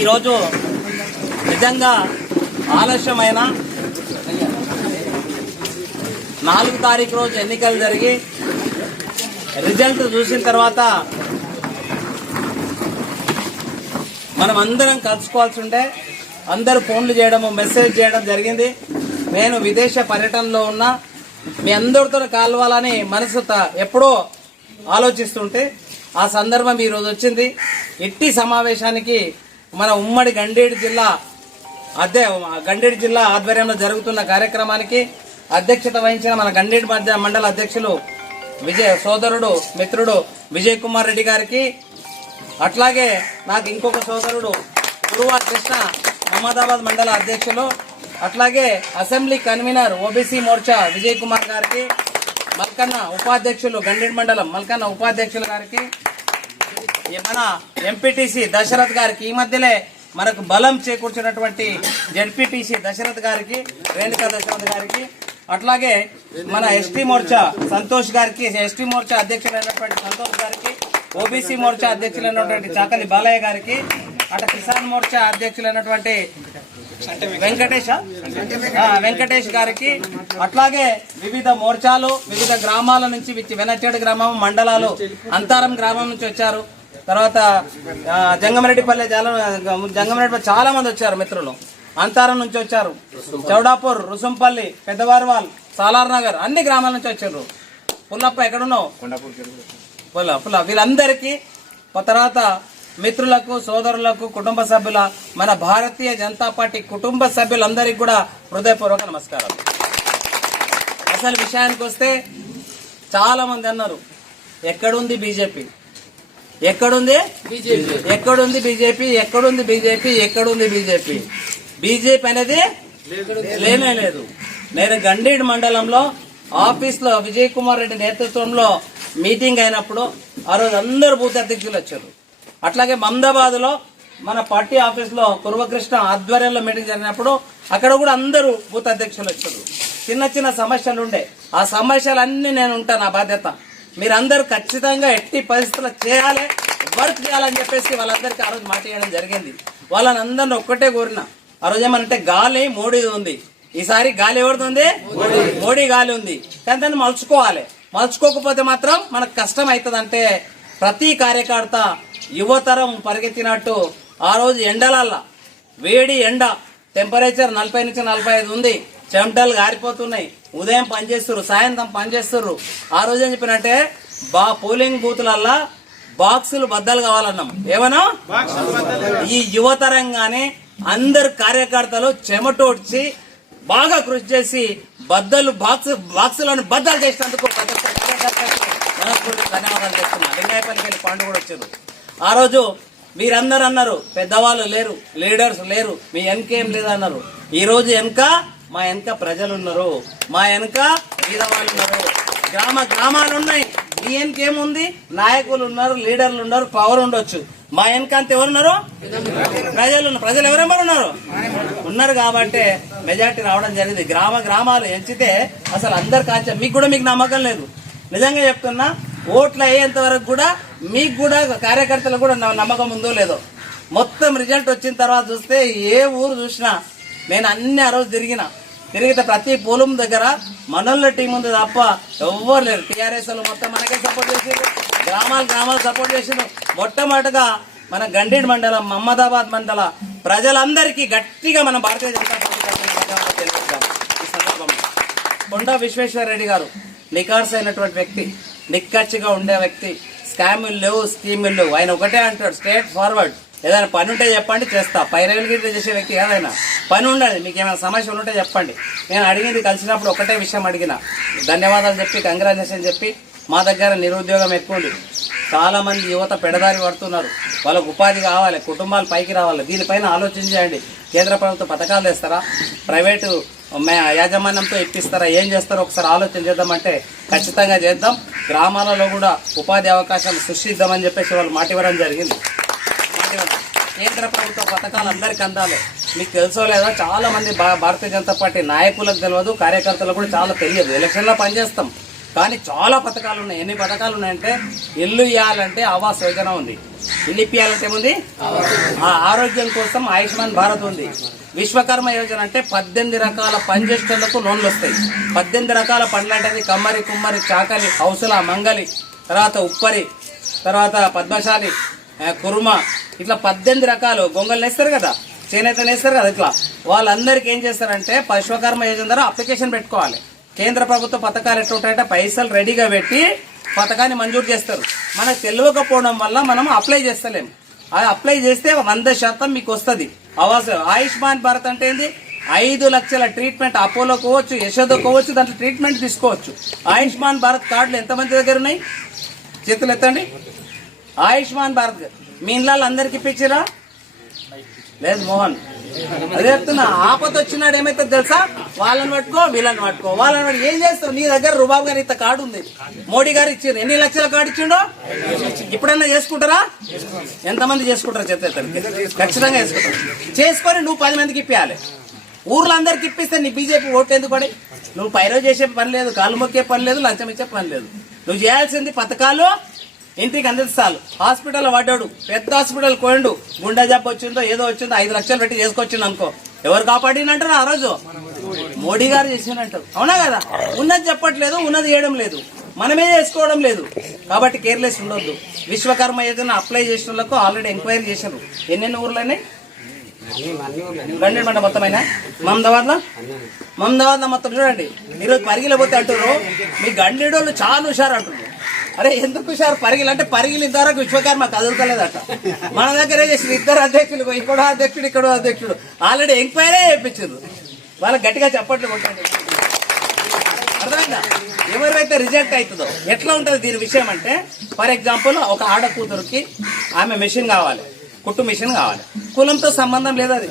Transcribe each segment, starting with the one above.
ఈరోజు నిజంగా ఆలస్యమైన నాలుగు తారీఖు రోజు ఎన్నికలు జరిగి రిజల్ట్ చూసిన తర్వాత మనం అందరం కలుసుకోవాల్సి ఉంటే అందరూ ఫోన్లు చేయడము మెసేజ్ చేయడం జరిగింది. నేను విదేశ పర్యటనలో ఉన్నా మీ అందరితో కలవాలని మనసు ఎప్పుడో ఆలోచిస్తుంటే ఆ సందర్భం ఈరోజు వచ్చింది. ఎట్టి సమావేశానికి మన ఉమ్మడి గండేడు జిల్లా అదే గండేడు జిల్లా ఆధ్వర్యంలో జరుగుతున్న కార్యక్రమానికి అధ్యక్షత వహించిన మన గండేడు మధ్య మండల అధ్యక్షులు విజయ సోదరుడు మిత్రుడు విజయ్ కుమార్ రెడ్డి గారికి అట్లాగే నాకు ఇంకొక సోదరుడు గురువా కృష్ణ మహమ్మదాబాద్ మండల అధ్యక్షులు అట్లాగే assembly convener OBC Morcha Vijay Kumar గారికి మల్కన్న ఉపాధ్యక్షులు గండేడి మండలం మల్కన్న ఉపాధ్యక్షులు గారికి మన ఎంపీటీసీ దశరథ్ గారికి ఈ మధ్యనే మనకు బలం చేకూర్చినటువంటి జడ్పీటీసీ దశరథ్ గారికి రేణుకా దశరథ్ గారికి అట్లాగే మన ఎస్టీ మోర్చా సంతోష్ గారికి ఎస్టీ మోర్చా అధ్యక్షులైనటువంటి సంతోష్ గారికి ఓబీసీ మోర్చా అధ్యక్షులైనటువంటి చాకలి బాలయ్య గారికి అటు కిసాన్ మోర్చా అధ్యక్షులైనటువంటి వెంకటేష్ వెంకటేష్ గారికి అట్లాగే వివిధ మోర్చాలు వివిధ గ్రామాల నుంచి వెనచేడు గ్రామం మండలాలు అంతారం గ్రామం నుంచి వచ్చారు. తర్వాత ఆ, జంగమరెడ్డిపల్లె చాలా జంగమరెడ్డిపల్లి చాలా మంది వచ్చారు మిత్రులు. అంతారం నుంచి వచ్చారు. చౌడాపూర్ రుసుంపల్లి పెద్దవారివాల్ సాలార్ నగర్ అన్ని గ్రామాల నుంచి వచ్చారు. పుల్లప్ప ఎక్కడున్నావు? పుల్ల పుల్ల. వీళ్ళందరికీ ఆ తర్వాత మిత్రులకు సోదరులకు కుటుంబ సభ్యుల మన భారతీయ జనతా పార్టీ కుటుంబ సభ్యులందరికీ కూడా హృదయపూర్వక నమస్కారాలు. అసలు విషయానికి వస్తే చాలా మంది అన్నారు ఎక్కడుంది బీజేపీ? ఎక్కడుంది? ఎక్కడుంది బీజేపీ? ఎక్కడుంది బీజేపీ? ఎక్కడుంది బీజేపీ? బీజేపీ అనేది లేనే లేదు. నేను గండీడ్ మండలంలో ఆఫీస్లో విజయ్ కుమార్ రెడ్డి నేతృత్వంలో మీటింగ్ అయినప్పుడు ఆ రోజు అందరు బూత్ అధ్యక్షులు వచ్చారు. అట్లాగే మమదాబాద్లో మన పార్టీ ఆఫీస్లో లో ఆధ్వర్యంలో మీటింగ్ జరిగినప్పుడు అక్కడ కూడా అందరూ బూత్ అధ్యక్షులు వచ్చారు. చిన్న చిన్న సమస్యలు ఉండే. ఆ సమస్యలన్నీ నేను ఉంటాను నా బాధ్యత. మీరందరూ ఖచ్చితంగా ఎట్టి పరిస్థితుల్లో చేయాలి వర్క్ చేయాలని చెప్పేసి వాళ్ళందరికీ ఆ రోజు మాట చేయడం జరిగింది. వాళ్ళని అందరిని ఒక్కటే కోరిన. ఆ రోజు ఏమనంటే గాలి మోడీ ఉంది. ఈసారి గాలి ఎవరిది ఉంది? మోడీ. గాలి ఉంది. కానీ దాన్ని మలుచుకోవాలి. మలుచుకోకపోతే మాత్రం మనకు కష్టం అవుతుంది అంటే ప్రతి కార్యకర్త యువతరం పరిగెత్తినట్టు ఆ రోజు ఎండలల్లా వేడి ఎండ టెంపరేచర్ నలభై నుంచి నలభై ఐదు ఉంది. చెమటలు గారిపోతున్నాయి. ఉదయం పనిచేస్తున్నారు సాయంత్రం పనిచేస్తున్నారు ఆ రోజు ఏం చెప్పినంటే బా పోలింగ్ బూతులల్లా బాక్సులు బద్దలు కావాలన్నాం. ఏమన్నా? ఈ యువతరంగానే అందరు కార్యకర్తలు చెమటోడ్చి బాగా కృషి చేసి బద్దలు బాక్స్ బాక్సులను బద్దలు చేసినందుకు ప్రతి ఒక్క కార్యకర్తకి మనస్ఫూర్తి ధన్యవాదాలు చేస్తున్నా లింగాయపల్లికి వెళ్ళి పాండు కూడా వచ్చారు. ఆ రోజు మీరందరూ అన్నారు పెద్దవాళ్ళు లేరు లీడర్స్ లేరు మీ వెనకేం లేదన్నారు ఈ రోజు వెనక మా వెనక ప్రజలు ఉన్నారు మా వెనక పేదవాళ్ళు ఉన్నారు గ్రామ గ్రామాలు ఉన్నాయి మీ వెనకేముంది నాయకులు ఉన్నారు లీడర్లు ఉన్నారు పవర్ ఉండొచ్చు. మా వెనక అంత ఎవరున్నారు? ప్రజలు ఉన్నారు. ప్రజలు ఎవరెవరు ఉన్నారు? ఉన్నారు కాబట్టి మెజార్టీ రావడం జరిగింది. గ్రామ గ్రామాలు ఎంచితే అసలు అందరు కాచ మీకు కూడా మీకు నమ్మకం లేదు. నిజంగా చెప్తున్నా ఓట్లు అయ్యేంత వరకు కూడా మీకు కూడా కార్యకర్తలకు కూడా నమ్మకం ఉందో లేదో. మొత్తం రిజల్ట్ వచ్చిన తర్వాత చూస్తే ఏ ఊరు చూసినా నేను అన్ని ఆ రోజు తిరిగిన. తిరిగితే ప్రతి పోలం దగ్గర మనోళ్ళ టీం ఉంది తప్ప ఎవ్వరు లేరు. టీఆర్ఎస్ మొత్తం మనకే సపోర్ట్ చేసారు గ్రామాలు గ్రామాలు సపోర్ట్ చేసారు మొట్టమొదటిగా మన గండీడ్ మండలం మహమ్మదాబాద్ మండల ప్రజలందరికీ గట్టిగా మన భారతీయ జనతా పార్టీ ఈ సందర్భంలో కొండా విశ్వేశ్వర రెడ్డి గారు నికార్స్ అయినటువంటి వ్యక్తి నిక్కచ్చిగా ఉండే వ్యక్తి. స్కాములు లేవు స్కీములు లేవు. ఆయన ఒకటే అంటాడు స్ట్రేట్ ఫార్వర్డ్ ఏదైనా పని ఉంటే చెప్పండి చేస్తా. పైరవులు గిట్ల చేసే వ్యక్తి ఏదైనా. పని ఉండాలి మీకు ఏమైనా సమస్యలు ఉంటే చెప్పండి. నేను అడిగింది కలిసినప్పుడు ఒకటే విషయం అడిగిన. ధన్యవాదాలు చెప్పి కంగ్రాచులేషన్ చెప్పి మా దగ్గర నిరుద్యోగం ఎక్కువ ఉంది. చాలామంది యువత పెడదారి పడుతున్నారు. వాళ్ళకు ఉపాధి కావాలి కుటుంబాలు పైకి రావాలి. దీనిపైన ఆలోచన చేయండి. కేంద్ర ప్రభుత్వ పథకాలు తెస్తారా? ప్రైవేటు యాజమాన్యంతో ఇప్పిస్తారా? ఏం చేస్తారో ఒకసారి ఆలోచన చేద్దామంటే ఖచ్చితంగా చేద్దాం. గ్రామాలలో కూడా ఉపాధి అవకాశాలు సృష్టిద్దామని చెప్పేసి వాళ్ళు మాటివ్వడం జరిగింది. కేంద్ర ప్రభుత్వ పథకాలు అందరికీ అందాలి. మీకు తెలుసో లేదో చాలా మంది భా- భారతీయ జనతా పార్టీ నాయకులకు తెలియదు కార్యకర్తలకు కూడా చాలా తెలియదు. ఎలక్షన్లో పనిచేస్తాం. కానీ చాలా పథకాలు ఉన్నాయి. ఎన్ని పథకాలు ఉన్నాయంటే ఇల్లు ఇవ్వాలంటే ఆవాస్ యోజన ఉంది. ఇల్లు ఇప్పియాలంటే ఏముంది? ఆ ఆరోగ్యం కోసం ఆయుష్మాన్ భారత్ ఉంది. విశ్వకర్మ యోజన అంటే పద్దెనిమిది రకాల పనిచేసేందుకు లోన్లు వస్తాయి. పద్దెనిమిది రకాల పండ్లు అంటే కమ్మరి కుమ్మరి చాకలి హౌసల మంగలి తర్వాత ఉప్పరి తర్వాత పద్మశాలి కుర్మ. ఇట్లా పద్దెనిమిది రకాలు గొంగలు వేస్తారు కదా. చేనేత వేస్తారు కదా ఇట్లా. వాళ్ళందరికీ ఏం చేస్తారంటే విశ్వకర్మ యోజన ద్వారా అప్లికేషన్ పెట్టుకోవాలి. కేంద్ర ప్రభుత్వ పథకాలు ఎట్లుంటాయంటే పైసలు రెడీగా పెట్టి పథకాన్ని మంజూరు చేస్తారు. మనకు తెలియకపోవడం వల్ల మనం అప్లై చేస్తలేం. అది అప్లై చేస్తే వంద శాతం మీకు వస్తుంది. అవాస ఆయుష్మాన్ భారత్ అంటే ఏంది? ఐదు లక్షల ట్రీట్మెంట్ అపోలో కోవచ్చు యశోదో కోవచ్చు దాంట్లో ట్రీట్మెంట్ తీసుకోవచ్చు. ఆయుష్మాన్ భారత్ కార్డులు ఎంతమంది దగ్గర ఉన్నాయి? చేతులు ఎత్తండి. ఆయుష్మాన్ భారత్ మీ ఇళ్ళల్లో అందరికి లేదు మోహన్. అదే చెప్తున్నా ఆపద వచ్చినాడు ఏమైతే తెలుసా? వాళ్ళని పట్టుకో వీళ్ళని పట్టుకో. వాళ్ళని పట్టుకో. ఏం చేస్తావు నీ దగ్గర రుబాబు గారి ఇంత కార్డు ఉంది. మోడీ గారు ఇచ్చారు ఎన్ని లక్షల కార్డు ఇచ్చిండో? ఇప్పుడన్నా చేసుకుంటారా? ఎంతమంది చేసుకుంటారు చెప్తే ఖచ్చితంగా చేసుకుంటారు. చేసుకొని నువ్వు పది మందికి ఇప్పించాలి ఊర్లో అందరికి ఇప్పిస్తే నీ బీజేపీ ఓటు ఎందుకు పడి? నువ్వు పైరో చేసే పని లేదు కాలు మొక్కే పని లేదు లంచం ఇచ్చే పని లేదు. నువ్వు చేయాల్సింది పథకాలు ఇంటికి అందిస్తాలు హాస్పిటల్ పడ్డాడు. పెద్ద హాస్పిటల్ కోయండు గుండె జబ్బు వచ్చిందో ఏదో వచ్చిందో ఐదు లక్షలు పెట్టి చేసుకొచ్చింది అనుకో. ఎవరు కాపాడినంటారు ఆ రోజు? మోడీ గారు చేసినట్టు అవునా కదా? ఉన్నది చెప్పట్లేదు ఉన్నది చేయడం లేదు. మనమే చేసుకోవడం లేదు. కాబట్టి కేర్లెస్ ఉండొద్దు. విశ్వకర్మ యోజన అప్లై చేసిన వాళ్ళకు ఆల్రెడీ ఎంక్వైరీ చేశారు. ఎన్నెన్ని ఊర్లోనే గండి మండ మొత్తమైన మమదాబాద్లో మమదాబాద్ మొత్తం చూడండి. ఈరోజు పరిగిలో పోతే అంటారు మీ గండిడోళ్ళు చాలా హుషారు అంటున్నారు అరే ఎందుకు సార్ పరిగిలు అంటే పరిగిలు ఇంతవరకు విశ్వకర్మ కదులుతలేదట మన దగ్గర చేసిన ఇద్దరు అధ్యక్షులు ఇక్కడ అధ్యక్షుడు ఇక్కడ అధ్యక్షుడు. ఆల్రెడీ ఎంక్వైరీ చేయించారు వాళ్ళకి గట్టిగా చెప్పట్లు కొట్టండి. అర్థమైందా? ఎవరైతే రిజెక్ట్ అవుతుందో ఎట్లా ఉంటుంది దీని విషయం అంటే ఫర్ ఎగ్జాంపుల్ ఒక ఆడ కూతురుకి ఆమె మెషిన్ కావాలి. కుట్టు మిషన్ కావాలి. కులంతో సంబంధం లేదు అది.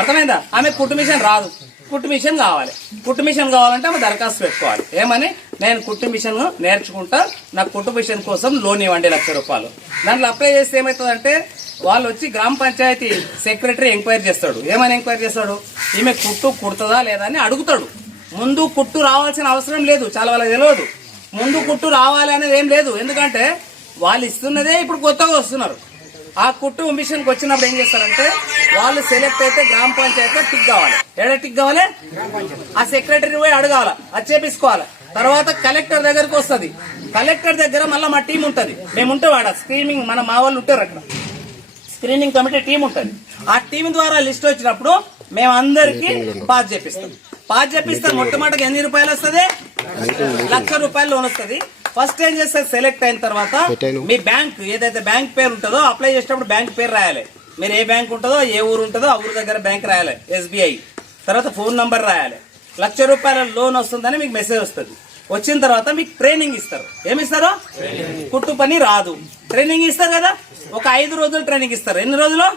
అర్థమైందా? ఆమె కుట్టు మిషన్ రాదు. కుట్టు మిషన్ కావాలి. కుట్టు మిషన్ కావాలంటే ఆమె దరఖాస్తు పెట్టుకోవాలి. ఏమని? నేను కుట్టు మిషన్ నేర్చుకుంటా నాకు కుట్టు మిషన్ కోసం లోన్ ఇవ్వండి లక్ష రూపాయలు. దాంట్లో అప్లై చేస్తే ఏమవుతుందంటే వాళ్ళు వచ్చి గ్రామ పంచాయతీ సెక్రటరీ ఎంక్వైరీ చేస్తాడు. ఏమని ఎంక్వైరీ చేస్తాడు? ఈమె కుట్టు కుడుతుందా లేదా అని అడుగుతాడు. ముందు కుట్టు రావాల్సిన అవసరం లేదు చాలా వాళ్ళకి తెలియదు. ముందు కుట్టు రావాలి అనేది ఏం లేదు. ఎందుకంటే వాళ్ళు ఇస్తున్నదే ఇప్పుడు కొత్తగా వస్తున్నారు. ఆ కుట్టు మిషన్కి వచ్చినప్పుడు ఏం చేస్తారంటే వాళ్ళు సెలెక్ట్ అయితే గ్రామ పంచాయతీలో టిక్ కావాలి. ఏడ టిక్ కావాలి? ఆ సెక్రటరీ పోయి అడగాల అది చేపించుకోవాలి. తర్వాత కలెక్టర్ దగ్గరకు వస్తుంది. కలెక్టర్ దగ్గర మళ్ళీ మా టీం ఉంటుంది. మేము ఉంటాం ఆడ స్క్రీనింగ్ మన మా వాళ్ళు ఉంటారు అక్కడ. స్క్రీనింగ్ కమిటీ టీం ఉంటుంది. ఆ టీం ద్వారా లిస్ట్ వచ్చినప్పుడు మేము అందరికి పాస్ చేపిస్తాం. పాస్ చేపిస్తే మొట్టమొదటిగా ఎన్ని రూపాయలు వస్తుంది? లక్ష రూపాయలు లోన్ వస్తుంది. ఫస్ట్ ఏం చేస్తారు సెలెక్ట్ అయిన తర్వాత మీ బ్యాంక్ ఏదైతే బ్యాంక్ పేరు ఉంటుందో అప్లై చేసేటప్పుడు బ్యాంక్ పేరు రాయాలి. మీరు ఏ బ్యాంక్ ఉంటుందో ఏ ఊరు ఉంటుందో ఆ ఊరు దగ్గర బ్యాంక్ రాయాలి ఎస్బీఐ తర్వాత ఫోన్ నంబర్ రాయాలి. లక్ష రూపాయల లోన్ వస్తుందని మీకు మెసేజ్ వస్తుంది. వచ్చిన తర్వాత మీకు ట్రైనింగ్ ఇస్తారు. ఏమి ఇస్తారు కుట్టు పని రాదు. ట్రైనింగ్ ఇస్తారు కదా? ఒక ఐదు రోజులు ట్రైనింగ్ ఇస్తారు. ఎన్ని రోజులు.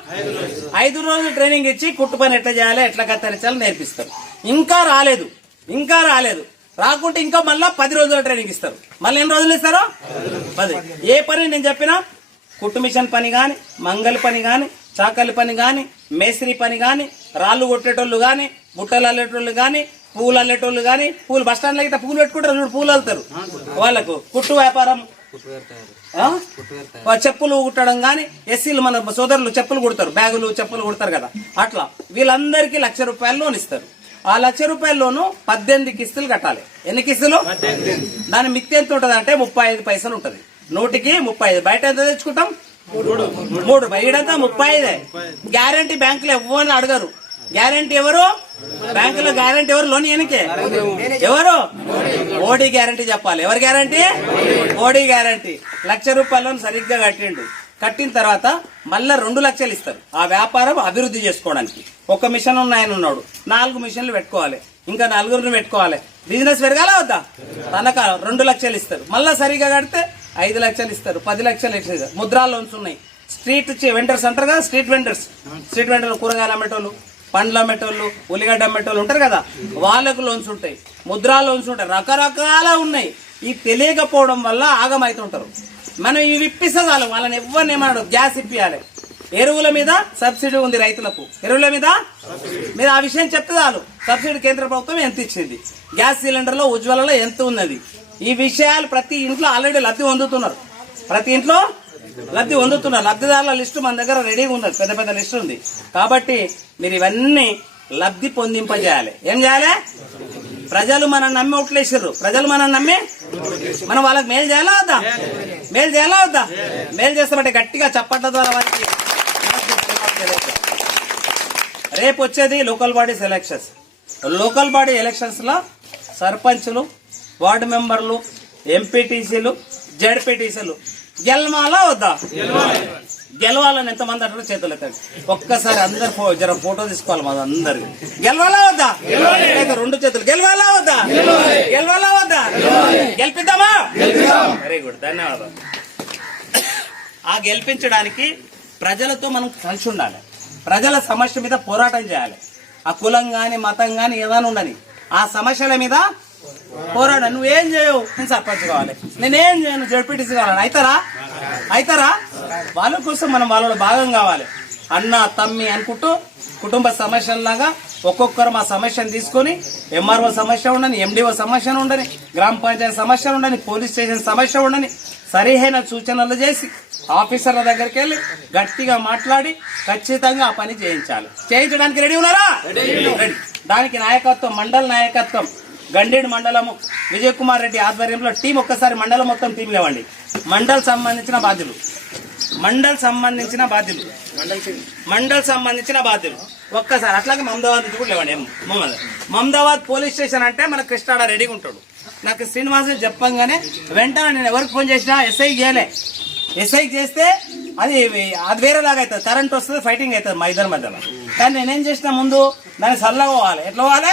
ఐదు రోజులు ట్రైనింగ్ ఇచ్చి కుట్టు పని ఎట్లా చేయాలి ఎట్లా కత్తిరించాలో నేర్పిస్తారు. ఇంకా రాలేదు. ఇంకా రాలేదు. రాకుంటే ఇంకా మళ్ళా పది రోజుల ట్రైనింగ్ ఇస్తారు. మళ్ళీ ఎన్ని రోజులు ఇస్తారు? పది. ఏ పని నేను చెప్పినా? కుట్టు మిషన్ పని గాని మంగళ పని గాని చాకలి పని గాని మేస్త్రి పని గాని రాళ్ళు కొట్టేటోళ్ళు గాని బుట్టలు అల్లేటోళ్ళు గాని పూలు అల్లేటోళ్ళు గాని పూలు బస్ స్టాండ్ ఇట్లా పూలు పెట్టుకుంటారు చూడు పూలు అల్లుతారు. వాళ్ళకు కుట్టు వ్యాపారం. చెప్పులు కుట్టడం గాని ఎస్సీలు మన సోదరులు చెప్పులు కుడతారు బ్యాగులు చెప్పులు కుడతారు కదా. అట్లా. వీళ్ళందరికీ లక్ష రూపాయలు లోన్ ఇస్తారు. ఆ లక్ష రూపాయల లోను పద్దెనిమిది కిస్తులు కట్టాలి. ఎన్ని కిస్తులు? దాని మిత్తి ఎంత ఉంటది అంటే ముప్పై ఐదు పైసలు ఉంటది. నూటికి ముప్పై ఐదు. బయట ఎంత తెచ్చుకుంటాం? మూడు. బయటంతా ముప్పై ఐదే. గ్యారంటీ బ్యాంకులు ఎవ్వరు అడగరు. గ్యారంటీ ఎవరు? బ్యాంకులో గ్యారంటీ ఎవరు? లోన్ ఎనకే ఎవరు? మోడీ గ్యారంటీ చెప్పాలి. ఎవరు గ్యారంటీ? మోడీ గ్యారంటీ. లక్ష రూపాయల లోన్ సరిగ్గా కట్టిండు. కట్టిన తర్వాత మళ్ళీ రెండు లక్షలు ఇస్తారు. ఆ వ్యాపారం అభివృద్ధి చేసుకోవడానికి. ఒక మిషన్ ఉన్న ఆయన ఉన్నాడు. నాలుగు మిషన్లు పెట్టుకోవాలి. ఇంకా నలుగురిని పెట్టుకోవాలి. బిజినెస్ పెరగాల వద్దా? తనక రెండు లక్షలు ఇస్తారు. మళ్ళీ సరిగా కడితే ఐదు లక్షలు ఇస్తారు. పది లక్షలు ఇస్తారు. ముద్రా లోన్స్ ఉన్నాయి. స్ట్రీట్ వెండర్స్ అంటారు కదా స్ట్రీట్ వెండర్స్. స్ట్రీట్ వెండర్లు కూరగాయలు అమ్మేటోళ్ళు పండ్లు అమ్మేటోళ్ళు ఉల్లిగడ్డ అమ్మేటోళ్ళు ఉంటారు కదా. వాళ్ళకు లోన్స్ ఉంటాయి. ముద్రా లోన్స్ ఉంటాయి. రకరకాల ఉన్నాయి. ఈ తెలియకపోవడం వల్ల ఆగమైతుంటారు. మనం ఇవి ఇప్పిస్తే చాలు వాళ్ళని ఎవరిని ఏమన్నాడు గ్యాస్ ఇప్పియాలి. ఎరువుల మీద సబ్సిడీ ఉంది రైతులకు. ఎరువుల మీద? మీరు ఆ విషయం చెప్తే చాలు. సబ్సిడీ కేంద్ర ప్రభుత్వం ఎంత ఇచ్చింది? గ్యాస్ సిలిండర్లో ఉజ్వలలో ఎంత ఉన్నది? ఈ విషయాలు ప్రతి ఇంట్లో ఆల్రెడీ లబ్ధి పొందుతున్నారు. ప్రతి ఇంట్లో లబ్ధి పొందుతున్నారు. లబ్ధిదారుల లిస్టు మన దగ్గర రెడీగా ఉన్నది. పెద్ద పెద్ద లిస్టు ఉంది. కాబట్టి మీరు ఇవన్నీ లబ్ధి పొందింపజేయాలి. ఏం చేయాలి? ప్రజలు మనం నమ్మి ఒట్లేసారు ప్రజలు మనం నమ్మి మనం వాళ్ళకి మేలు చేయాలా వద్దా? మేలు చేయాలా వద్దా? మేలు చేస్తామంటే గట్టిగా చప్పట్ల ద్వారా వారికి రేపు వచ్చేది local bodies elections local body ఎలక్షన్స్లో సర్పంచ్లు వార్డు మెంబర్లు ఎంపీటీసీలు జడ్పీటీసీలు. గెలవాలా వద్దా? గెలవాలని ఎంతమంది అంటారో చేతులు ఎత్తండి. ఒక్కసారి అందరు జర ఫోటో తీసుకోవాలి మాది అందరికి గెలవాలా వద్దా? అయితే రెండు చేతులు. గెలవాలా వద్దా? గెలవాలా వద్దా? గెలిపిద్దామా? వెరీ గుడ్ ధన్యవాదాలు. ఆ గెలిపించడానికి ప్రజలతో మనం కలిసి ఉండాలి. ప్రజల సమస్య మీద పోరాటం చేయాలి. ఆ కులం కానీ మతం కానీ ఏదైనా ఉండని. ఆ సమస్యల మీద పోరాటం నువ్వేం చేయవు? నేను సర్పంచ్ కావాలి. నేనేం చేయను? జడ్పీటీసీ కావాలి అవుతారా అవుతారా వాళ్ళ కోసం మనం వాళ్ళలో భాగం కావాలి. అన్న తమ్మి అనుకుంటూ కుటుంబ సమస్యల్లాగా ఒక్కొక్కరు మా సమస్యను తీసుకొని ఎంఆర్ఓ సమస్య ఉండని ఎండిఓ సమస్య ఉండని గ్రామ పంచాయతీ సమస్య ఉండని పోలీస్ స్టేషన్ సమస్య ఉండని సరిహైన సూచనలు చేసి ఆఫీసర్ల దగ్గరికి వెళ్ళి గట్టిగా మాట్లాడి ఖచ్చితంగా ఆ పని చేయించాలి. చేయించడానికి రెడీ ఉన్నారా? రెడీ దానికి నాయకత్వం మండల నాయకత్వం. గండేడు మండలము విజయ్ కుమార్ రెడ్డి ఆధ్వర్యంలో టీం ఒక్కసారి మండలం మొత్తం టీం లేవండి. మండల్ సంబంధించిన బాధ్యులు. మండల్ సంబంధించిన బాధ్యులు. మండల్ సంబంధించిన బాధ్యులు. ఒక్కసారి అట్లాగే మమదాబాద్ నుంచి కూడా లేవండి మమ్మల్ని. మమదాబాద్ పోలీస్ స్టేషన్ అంటే మన కృష్ణాడ రెడీగా ఉంటాడు. నాకు శ్రీనివాస్ చెప్పంగానే వెంటనే నేను ఎవరికి ఫోన్ చేసినా ఎస్ఐ చేయలే. ఎస్ఐ చేస్తే అది అది వేరేలాగా అవుతుంది. కరెంట్ వస్తుంది ఫైటింగ్ అవుతుంది మా ఇద్దరి మధ్యలో. కానీ నేనేం చేసిన ముందు దాన్ని చల్లగా పోవాలి. ఎట్లా పోవాలి?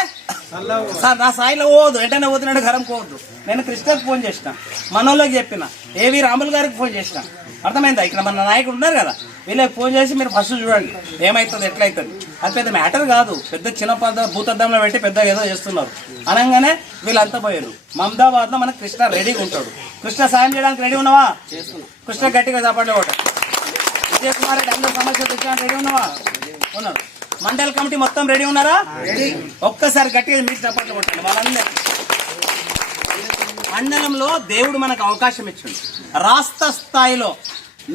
సార్ నా స్థాయిలో పోవద్దు. వెంటనే పోతున్నాడు గరం పోవద్దు. నేను కృష్ణకు ఫోన్ చేసిన. మనోళ్ళకి చెప్పిన. ఏవి రాములు గారికి ఫోన్ చేసిన. అర్థమైందా? ఇక్కడ మన నాయకుడు ఉన్నారు కదా. వీళ్ళకి ఫోన్ చేసి మీరు ఫస్ట్ చూడండి. ఏమవుతుంది ఎట్లయితుంది? అది పెద్ద మ్యాటర్ కాదు. పెద్ద చిన్న పద భూతద్దంలో పెట్టి పెద్ద ఏదో చేస్తున్నారు. అనగానే వీళ్ళంతా పోయారు. మమదాబాద్ మనకు కృష్ణ రెడీగా ఉంటాడు. కృష్ణ సాయం చేయడానికి రెడీ ఉన్నావా? కృష్ణ గట్టిగా చాపండి ఒకటి విజయ్ కుమార్ రెడ్డి అందరూ సమస్య తెచ్చడానికి రెడీ ఉన్నావా? ఉన్నాడు మండల కమిటీ మొత్తం రెడీ ఉన్నారా? ఒక్కసారి గట్టిగా మీరు చప్పట్లు కొట్టండి వాళ్ళందరూ. మండలంలో దేవుడు మనకు అవకాశం ఇచ్చింది రాష్ట్ర స్థాయిలో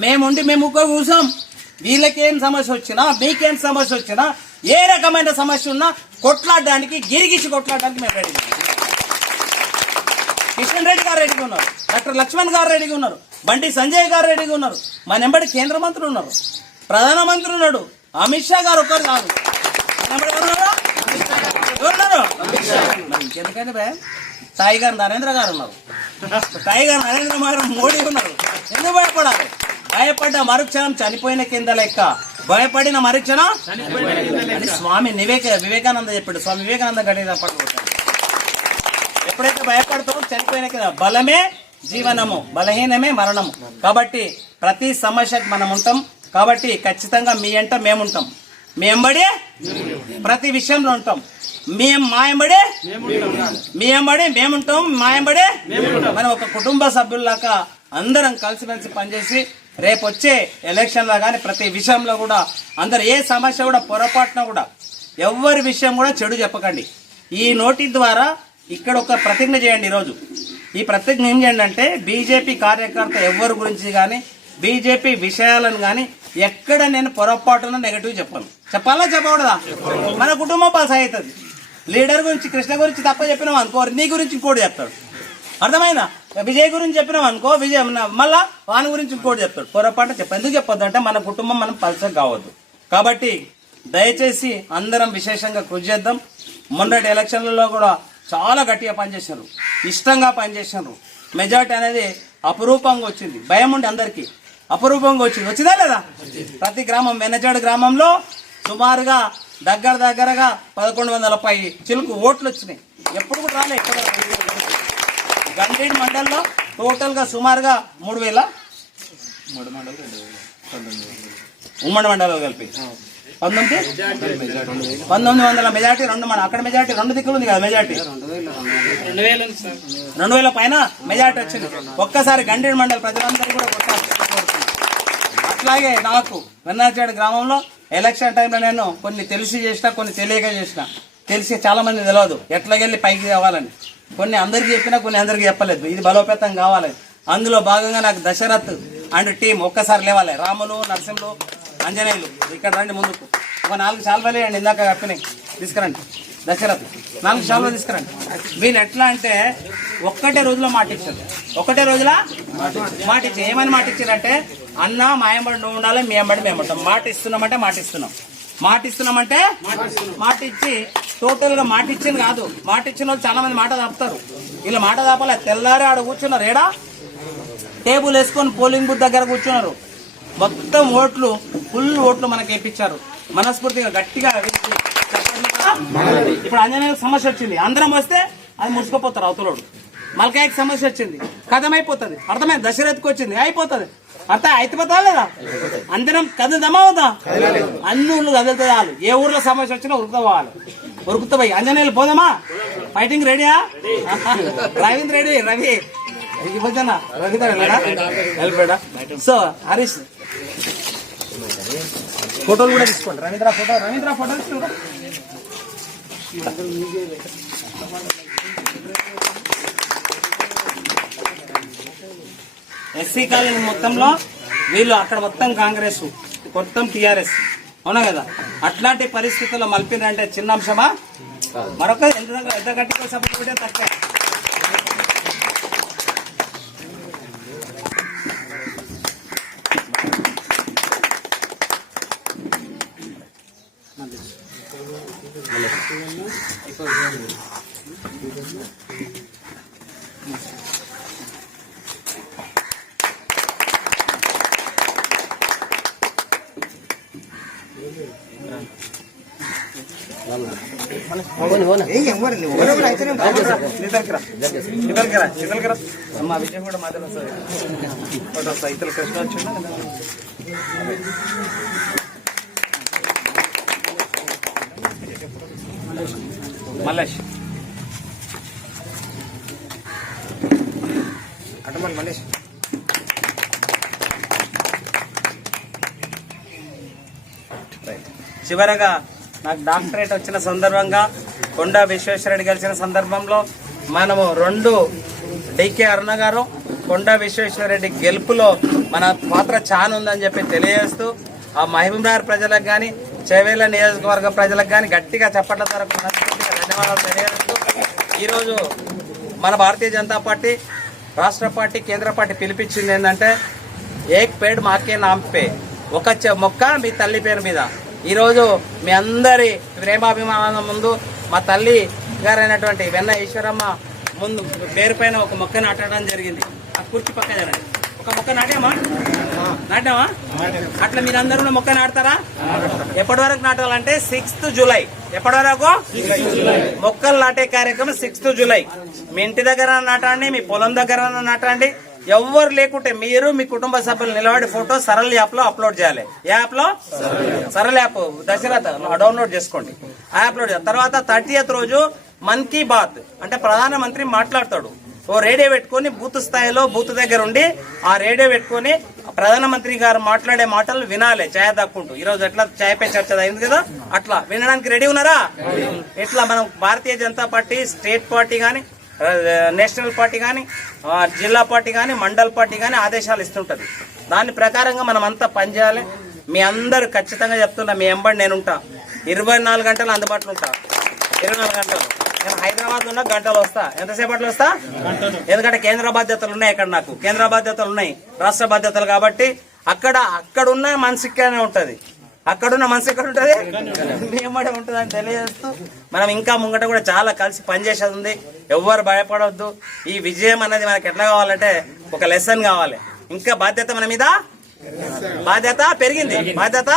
మేముండి మేము ఒక్క కూర్చోం. వీళ్ళకేం సమస్య వచ్చినా మీకేం సమస్య వచ్చినా ఏ రకమైన సమస్య ఉన్నా కొట్లాడడానికి గిరిగిసి కొట్లాడడానికి మేము రెడీ. కిషన్ రెడ్డి గారు రెడీగా ఉన్నారు. డాక్టర్ లక్ష్మణ్ గారు రెడీగా ఉన్నారు. బండి సంజయ్ గారు రెడీగా ఉన్నారు. మన ఎంబడి కేంద్ర మంత్రులు ఉన్నారు. ప్రధానమంత్రి ఉన్నాడు. అమిత్ షా గారు ఒక్కరు కాదు. మన ఎవరున్నారు? ఇంకెందుకంటే భయ? సాయి గారు నరేంద్ర గారు ఉన్నారు. సాయి గారు నరేంద్ర గారు మోడీ ఉన్నారు. ఎందుకు భయపడాలి? భయపడ్డ మరుక్షణం చనిపోయిన కింద లెక్క. భయపడిన మరుక్షణం అని స్వామి వివేక వివేకానంద చెప్పాడు. స్వామి వివేకానంద గడిన ఎప్పుడైతే భయపడతామో చనిపోయిన కింద బలమే జీవనము బలహీనమే మరణము. కాబట్టి ప్రతి సమస్యకు మనం ఉంటాం. కాబట్టి ఖచ్చితంగా మీ అంట మేముంటాం. మీ ప్రతి విషయంలో ఉంటాం. మేము మా ఎంబడి మీ ఎంబడి మేముంటాం మా ఎంబడి మనం ఒక కుటుంబ సభ్యుల్లాగా అందరం కలిసిమెలిసి పనిచేసి రేపు వచ్చే ఎలక్షన్లో కానీ ప్రతి విషయంలో కూడా అందరు ఏ సమస్య కూడా పొరపాటున కూడా ఎవరి విషయం కూడా చెడు చెప్పకండి. ఈ నోటి ద్వారా ఇక్కడ ఒక ప్రతిజ్ఞ చేయండి ఈరోజు. ఈ ప్రతిజ్ఞ ఏం చేయండి అంటే బీజేపీ కార్యకర్త ఎవరి గురించి కానీ బీజేపీ విషయాలను కానీ ఎక్కడ నేను పొరపాటున నెగటివ్ చెప్పను. చెప్పాలా? చెప్పకూడదా? మన కుటుంబం పాస్ అవుతుంది. లీడర్ గురించి కృష్ణ గురించి తప్ప చెప్పినాం అనుకో నీ గురించి ఇంకోటి చెప్తాడు. అర్థమైందా? విజయ్ గురించి చెప్పినాం అనుకో విజయ్ మళ్ళా వాని గురించి ఇంకోటి చెప్తాడు. పొరపాటు చెప్ప ఎందుకు చెప్పొద్దు అంటే మన కుటుంబం మనం పలస కావద్దు. కాబట్టి దయచేసి అందరం విశేషంగా కృషి చేద్దాం. మొన్నటి ఎలక్షన్లలో కూడా చాలా గట్టిగా పనిచేశారు ఇష్టంగా పనిచేశారు మెజార్టీ అనేది అపురూపంగా వచ్చింది. భయం ఉండి అందరికీ. అపురూపంగా వచ్చింది. వచ్చిందా లేదా? ప్రతి గ్రామం వెనచాడు గ్రామంలో సుమారుగా దగ్గర దగ్గరగా పదకొండు వందల పై చిలుకు ఓట్లు వచ్చినాయి. ఎప్పుడు కూడా రాలే ఎక్కడ గండేడు మండల్లో టోటల్గా సుమారుగా మూడు వేల ఉమ్మడి మండలాలు కలిపి. పంతొమ్మిది? పంతొమ్మిది వందల మెజార్టీ రెండు మన అక్కడ మెజార్టీ రెండు దిక్కులు ఉంది కదా మెజార్టీ. రెండు వేల పైన మెజార్టీ వచ్చింది. ఒక్కసారి గండేడు మండల ప్రజలందరూ కూడా కొట్టాలి అట్లాగే నాకు వెన్నాచాడు గ్రామంలో ఎలక్షన్ టైంలో నేను కొన్ని తెలిసి చేసిన కొన్ని తెలియక చేసిన. తెలిసి చాలా మంది తెలియదు ఎట్లాగెళ్ళి పైకి కావాలని కొన్ని అందరికి చెప్పినా కొన్ని అందరికీ చెప్పలేదు. ఇది బలోపేతం కావాలి. అందులో భాగంగా నాకు దశరథ్ అండ్ టీం ఒక్కసారి లేవాలి. రాములు నరసింహులు ఆంజనేయులు. ఇక్కడ రండి ముందుకు. ఒక నాలుగు శాల్వలే అండి ఇందాక చెప్పినాయి. తీసుకురండి. దశరథ్. నాలుగు శాల్వలు తీసుకురండి. వీళ్ళు ఎట్లా అంటే ఒక్కటే రోజులో మాట ఇచ్చారు ఒకటే రోజులా మాట ఇచ్చారు ఏమని మాట ఇచ్చారంటే అన్న మాయంబడి నువ్వు ఉండాలి మీ ఎంబడి మేము ఉంటాం. మాట ఇస్తున్నామంటే మాట ఇస్తున్నాం. మాట ఇస్తున్నామంటే మాట ఇచ్చి టోటల్గా మాట ఇచ్చింది కాదు. మాట ఇచ్చిన వాళ్ళు చాలా మంది మాట దాపుతారు. వీళ్ళు మాట తప్పలే తెల్లారి ఆడ కూర్చున్నారు. ఏడా? టేబుల్ వేసుకొని పోలింగ్ బూత్ దగ్గర కూర్చున్నారు. మొత్తం ఓట్లు ఫుల్ ఓట్లు మనకి వేయించారు. మనస్ఫూర్తిగా గట్టిగా వేసి ఇప్పుడు అంజనేయ సమస్య వచ్చింది. అందరం వస్తే అది ముసుకుపోతారు అవతలోడు. మల్కాయకి సమస్య వచ్చింది. కథమైపోతుంది. అర్థమైంది? దశరథ్కి వచ్చింది. అయిపోతుంది. అర్థం అయిపోతా లేదా? అందరం కదుదామా అవుదా అన్ని ఊర్లు కదులుతా చాలు. ఏ ఊర్లో సమస్య వచ్చినా ఉరుకుతా పోవాలి. ఉరుకుతా పోయి. అంజనేయులు పోదామా? ఫైటింగ్ రెడీయా రవీంద్ర రెడీ రవి. ఇవ్వచ్చనా రవి వెళ్ళిపోయాడా? సో హరీష్. ఫోటోలు కూడా తీసుకోండి. రవీంద్ర ఫోటో రవీంద్ర ఫోటో తీసుకోండి. ఎస్సీ కాలనీ మొత్తంలో వీళ్ళు అక్కడ మొత్తం కాంగ్రెస్ మొత్తం టిఆర్ఎస్. అవునా కదా? అట్లాంటి పరిస్థితుల్లో మలిపినంటే చిన్న అంశమా? మరొక ఎంత ఎంత గట్టిగా సపోర్ట్ తక్కువ. అమ్మా విజయం కూడా మాత్రం వస్తుంది ఫోటో వస్తా ఇతర కృష్ణ వచ్చిందా మల్లేష్. అటమల్ మల్లేష్. చివరగా నాకు డాక్టరేట్ వచ్చిన సందర్భంగా కొండా విశ్వేశ్వరరెడ్డి కలిసిన సందర్భంలో మనము రెండు డికే అరుణ గారు కొండా విశ్వేశ్వరరెడ్డి గెలుపులో మన పాత్ర చాలా ఉందని చెప్పి తెలియజేస్తూ ఆ మహబూబ్నగర్ ప్రజలకు కానీ చేవేళ్ళ నియోజకవర్గ ప్రజలకు కానీ గట్టిగా చెప్పట్ల తరపు మనస్ఫూర్తిగా ధన్యవాదాలు తెలియజేస్తూ ఈరోజు మన భారతీయ జనతా పార్టీ రాష్ట్ర పార్టీ కేంద్ర పార్టీ పిలిపించింది ఏంటంటే ఏక్ పేడ్ మాకే నామ్ పే ఒక చె- మొక్క మీ తల్లి పేరు మీద. ఈరోజు మీ అందరి ప్రేమాభిమానం ముందు మా తల్లి గారైనటువంటి వెన్న ఈశ్వరమ్మ ముందు పేరు పైన ఒక మొక్క నాటడం జరిగింది. ఆ కుర్చీ పక్క జరగండి. ఒక మొక్క నాటామా? నాటామా? అట్లా మీరందరూ మొక్క నాటుతారా? ఎప్పటి వరకు నాటాలంటే సిక్స్త్ జూలై. ఎప్పటి వరకు మొక్కలు నాటే కార్యక్రమం సిక్స్త్ జూలై. మీ ఇంటి దగ్గర నాటండి మీ పొలం దగ్గర నాటండి. ఎవ్వరు లేకుంటే మీరు మీ కుటుంబ సభ్యులు నిలబడి ఫోటో సరళ యాప్లో అప్లోడ్ చేయాలి. ఏ యాప్లో? సరళ యాప్ దశరథ. డౌన్లోడ్ చేసుకోండి. ఆ అప్లోడ్ తర్వాత థర్టీయత్ రోజు మన్ కీ బాత్. అంటే ప్రధానమంత్రి మాట్లాడతాడు. ఓ రేడియో పెట్టుకొని బూత్ స్థాయిలో బూత్ దగ్గర ఉండి ఆ రేడియో పెట్టుకొని ప్రధానమంత్రి గారు మాట్లాడే మాటలు వినాలి. ఛాయ దక్కుంటూ. ఈ రోజు ఎట్లా ఛాయ్ పై చర్చ అయింది కదా? అట్లా. వినడానికి రెడీ ఉన్నారా? ఇట్లా మనం Bharatiya Janata party state party కానీ నేషనల్ పార్టీ కానీ జిల్లా పార్టీ కానీ మండల్ పార్టీ కానీ ఆదేశాలు ఇస్తుంటది. దాని ప్రకారంగా మనం అంతా పనిచేయాలి మీ అందరు ఖచ్చితంగా చెప్తున్నా మీ ఎంబడి నేను ఉంటా ఇరవై నాలుగు గంటలు అందుబాటులో ఉంటా. ఇరవై నాలుగు గంటలు. నేను హైదరాబాద్ ఉన్న గంటలు వస్తా. ఎంతసేపట్లో వస్తా? ఎందుకంటే కేంద్ర బాధ్యతలు ఉన్నాయి ఇక్కడ నాకు. కేంద్ర బాధ్యతలు ఉన్నాయి. రాష్ట్ర బాధ్యతలు కాబట్టి అక్కడ అక్కడ ఉన్న మనసుగానే ఉంటది. అక్కడున్న మనసు ఎక్కడ ఉంటుంది మేమడే ఉంటుంది అని తెలియజేస్తూ మనం ఇంకా ముంగట కూడా చాలా కలిసి పనిచేసేది ఉంది. ఎవ్వరు భయపడవద్దు ఈ విజయం అనేది మనకి ఎట్లా కావాలంటే ఒక లెసన్ కావాలి. ఇంకా బాధ్యత మన మీద? బాధ్యత పెరిగింది. బాధ్యత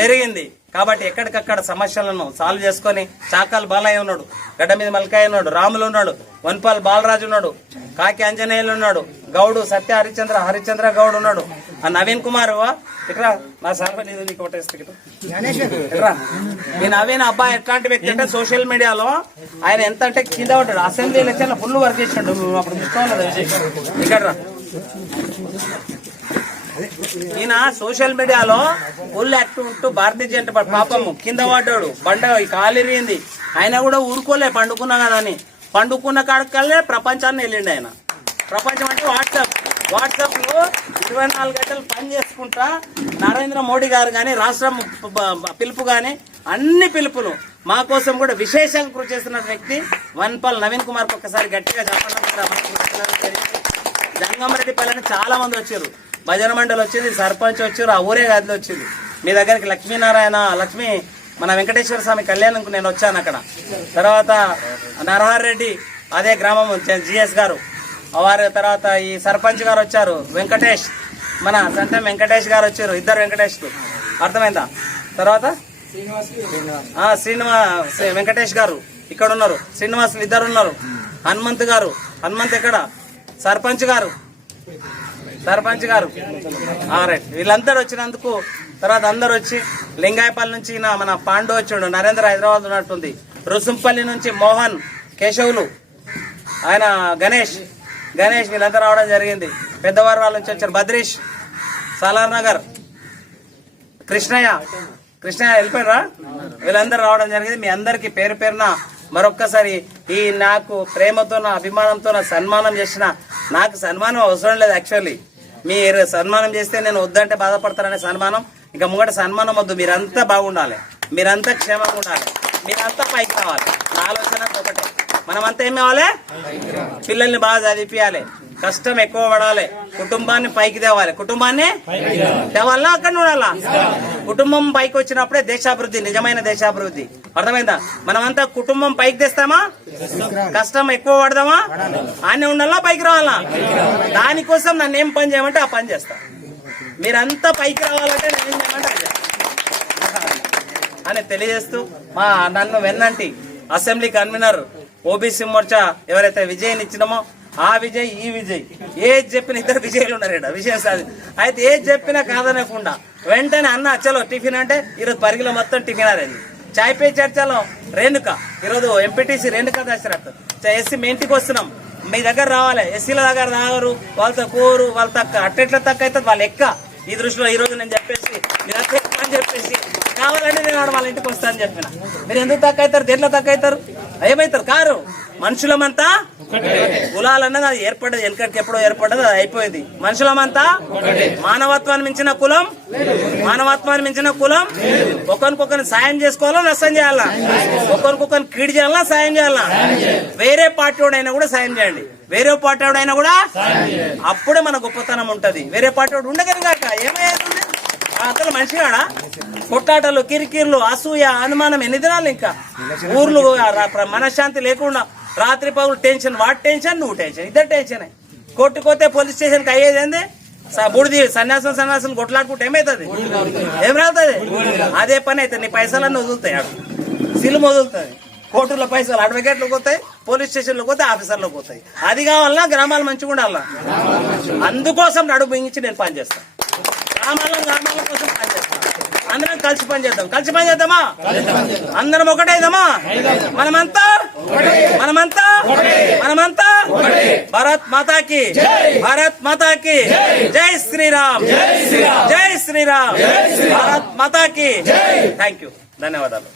పెరిగింది. కాబట్టి ఎక్కడికక్కడ సమస్యలను సాల్వ్ చేసుకొని చాకాలు బాలయ్య ఉన్నాడు గడ్డ మీద మల్కాయ ఉన్నాడు రాములు ఉన్నాడు వన్పాల్ బాలరాజు ఉన్నాడు కాకి ఆంజనేయులు ఉన్నాడు గౌడు సత్య హరిచంద్ర హరిచంద్ర గౌడ్ ఉన్నాడు. ఆ నవీన్ కుమార్ ఇట్రా నా సర్వ నీది నీకు ఈ నవీన్ అబ్బాయి ఎట్లాంటి వ్యక్తి అంటే సోషల్ మీడియాలో ఆయన ఎంత అంటే కింద ఉంటాడు. అసెంబ్లీ ఎలక్షన్ ఫుల్ వర్క్ చేసిండు. అప్పుడు చూసుకోవాలి ఇక్కడ రా. ఈయన సోషల్ మీడియాలో ఫుల్ యాక్టివ్ ఉంటూ భారతీయ జనతా పాపము కింద పడ్డాడు. బండ కాలిరింది ఆయన కూడా ఊరుకోలే పండుకున్నా కదా అని. పండుకున్న కాడకల్లే ప్రపంచాన్ని వెళ్ళిండు ఆయన. ప్రపంచం అంటే వాట్సాప్. వాట్సాప్లో ఇరవై నాలుగు గంటలు పని చేసుకుంటా నరేంద్ర మోడీ గారు కానీ రాష్ట్ర పిలుపు కానీ అన్ని పిలుపులు మా కోసం కూడా విశేషంగా కృషి చేస్తున్న వ్యక్తి వన్పల్ నవీన్ కుమార్ ఒక్కసారి గట్టిగా చెప్పండి. జంగమరెడ్డిపల్లిని చాలా మంది వచ్చారు. భజన మండలి వచ్చింది సర్పంచ్ వచ్చారు ఆ ఊరే గదిలో వచ్చింది. మీ దగ్గరికి లక్ష్మీనారాయణ లక్ష్మి మన వెంకటేశ్వర స్వామి కళ్యాణంకు నేను వచ్చాను అక్కడ. తర్వాత నరహర్ రెడ్డి అదే గ్రామం జిఎస్ గారు. వారి తర్వాత ఈ సర్పంచ్ గారు వచ్చారు వెంకటేష్ మన సంతం వెంకటేష్ గారు వచ్చారు ఇద్దరు వెంకటేష్ అర్థమైందా? తర్వాత? ఆ, శ్రీనివా శ్రీ వెంకటేష్ గారు ఇక్కడ ఉన్నారు. శ్రీనివాసులు ఇద్దరు ఉన్నారు. హనుమంత్ గారు హనుమంత్ ఎక్కడ? సర్పంచ్ గారు. సర్పంచ్ గారు. ఆ, రైట్. వీళ్ళందరూ వచ్చినందుకు తర్వాత అందరు వచ్చి లింగాయపల్లి నుంచి మన పాండు వచ్చాడు. నరేంద్ర హైదరాబాద్ ఉన్నట్టుంది. రుసుంపల్లి నుంచి మోహన్ కేశవులు ఆయన గణేష్. గణేష్ వీళ్ళందరూ రావడం జరిగింది. పెద్దవారు వాళ్ళ నుంచి వచ్చారు బద్రీష్ సలార్ నగర్ కృష్ణయ్య. కృష్ణయ్య వెళ్ళిపోయారా వీళ్ళందరూ రావడం జరిగింది. మీ అందరికి పేరు పేరున మరొక్కసారి ఈ నాకు ప్రేమతో నా అభిమానంతో నా సన్మానం చేసిన నాకు సన్మానం అవసరం లేదు యాక్చువల్లీ మీరు సన్మానం చేస్తే నేను వద్దంటే బాధపడతారనే సన్మానం. ఇంకా ముంగట సన్మానం వద్దు. మీరంతా బాగుండాలి. మీరంతా క్షేమంగా ఉండాలి. మీరంతా పైకి రావాలి. నా ఆలోచన ఒకటే. మనమంతా ఏం కావాలి? పిల్లల్ని బాగా చదివించాలి కష్టం ఎక్కువ పడాలి. కుటుంబాన్ని పైకి తేవాలి. కుటుంబాన్ని తేవాలా? అక్కడ ఉండాలా కుటుంబం పైకి వచ్చినప్పుడే దేశాభివృద్ధి నిజమైన దేశాభివృద్ధి. అర్థమైందా? మనమంతా కుటుంబం పైకి తెస్తామా? కష్టం ఎక్కువ పడదామా? ఆయన ఉండాలా? పైకి రావాలా? దానికోసం నన్ను ఏం పని చేయమంటే ఆ పని చేస్తా. మీరంతా పైకి రావాలంటే నేను ఏం చేయమంటే అని తెలియజేస్తూ మా నన్ను వెన్నంటి అసెంబ్లీ కన్వీనర్ ఓబీసీ మోర్చా ఎవరైతే విజయ్ ఇచ్చినామో ఆ విజయ్ ఈ విజయ్. ఏది చెప్పిన ఇద్దరు విజయ్లు ఉన్నారు విజయం సాధి అయితే ఏది చెప్పినా కాదనకుండా వెంటనే అన్న చలో టిఫిన్ అంటే ఈరోజు పరిగిలో మొత్తం టిఫిన్ అరేంది చాయ్ పే చర్చలో రేణుక ఈరోజు ఎంపీటీసీ రేణుక దశరథ్ ఎస్సీ మీ ఇంటికి వస్తున్నాం. మీ దగ్గర రావాలి. ఎస్సీల దగ్గర రాగరు. వాళ్ళతో కూరు వాళ్ళ తక్క అట్టెట్ల తక్క అవుతుంది వాళ్ళ ఎక్క ఈ దృష్టిలో ఈ రోజు నేను చెప్పేసి మీరు అని చెప్పేసి కావాలంటే నేను వాళ్ళ ఇంటికి వస్తానని చెప్పిన. మీరు ఎందుకు తక్కువ అవుతారు? దేంట్లో తక్కువ అవుతారు? ఏమవుతారు కారు? మనుషులమంతా కులాలన్నది అది ఏర్పడ్డది. వెనకటికి ఎప్పుడో ఏర్పడ్డది అది అయిపోయింది. మనుషులమంతా మానవత్వాన్ని మించిన కులం మానవత్వాన్ని మించిన కులం ఒకరికొకరిని సాయం చేసుకోవాలా నష్టం చేయాలా? ఒకరికొకరిని కీడు చేయాలా సాయం చేయాలా? వేరే పార్టీ వాడైనా కూడా సాయం చేయండి. వేరే పార్టీ వాడైనా కూడా అప్పుడే మన గొప్పతనం ఉంటది. వేరే పార్టీ వాడు ఉండగలి కాక ఏమయ్యేది? అతను మనిషిగాడా కొట్లాటలు కిరికిర్లు అసూయ అనుమానం ఎన్ని దినాలు ఇంకా? ఊర్లు మనశ్శాంతి లేకుండా రాత్రి పగులు టెన్షన్ వాటి టెన్షన్ నువ్వు టెన్షన్ ఇద్దరు టెన్షన్. కొట్టుకోతే పోలీస్ స్టేషన్కి అయ్యేది ఏంది? బుడిది సన్యాసం సన్యాసం కొట్లాడుకుంటే ఏమవుతుంది ఏం రావుతుంది? అదే పని అయితే నీ పైసలన్నీ వదులుతాయి అటు సిలుము వదులుతుంది కోర్టుల పైసలు అడ్వకేట్లకు పోతాయి పోలీస్ స్టేషన్లకు పోతాయి ఆఫీసర్లకు పోతాయి. అది కావాలన్నా గ్రామాలు మంచిగా ఉండాలన్నా. అందుకోసం నడుపు బిగించి నేను గ్రామాల గ్రామాల కోసం పనిచేస్తాం అందరం కలిసి పని చేద్దాం. కలిసి పని చేద్దామా? అందరం ఒకటేదమ్మా మనమంతా? మనమంతా? మనమంతా? భారత్ మాతాకి. భారత్ మాతాకి. జై శ్రీరామ్. జై శ్రీరామ్. భారత్ మాతాకి. థ్యాంక్ యూ ధన్యవాదాలు.